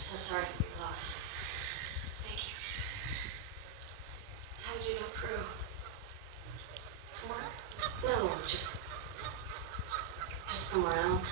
so sorry for your loss. Thank you. How did you know Prue? From work? No, just from around.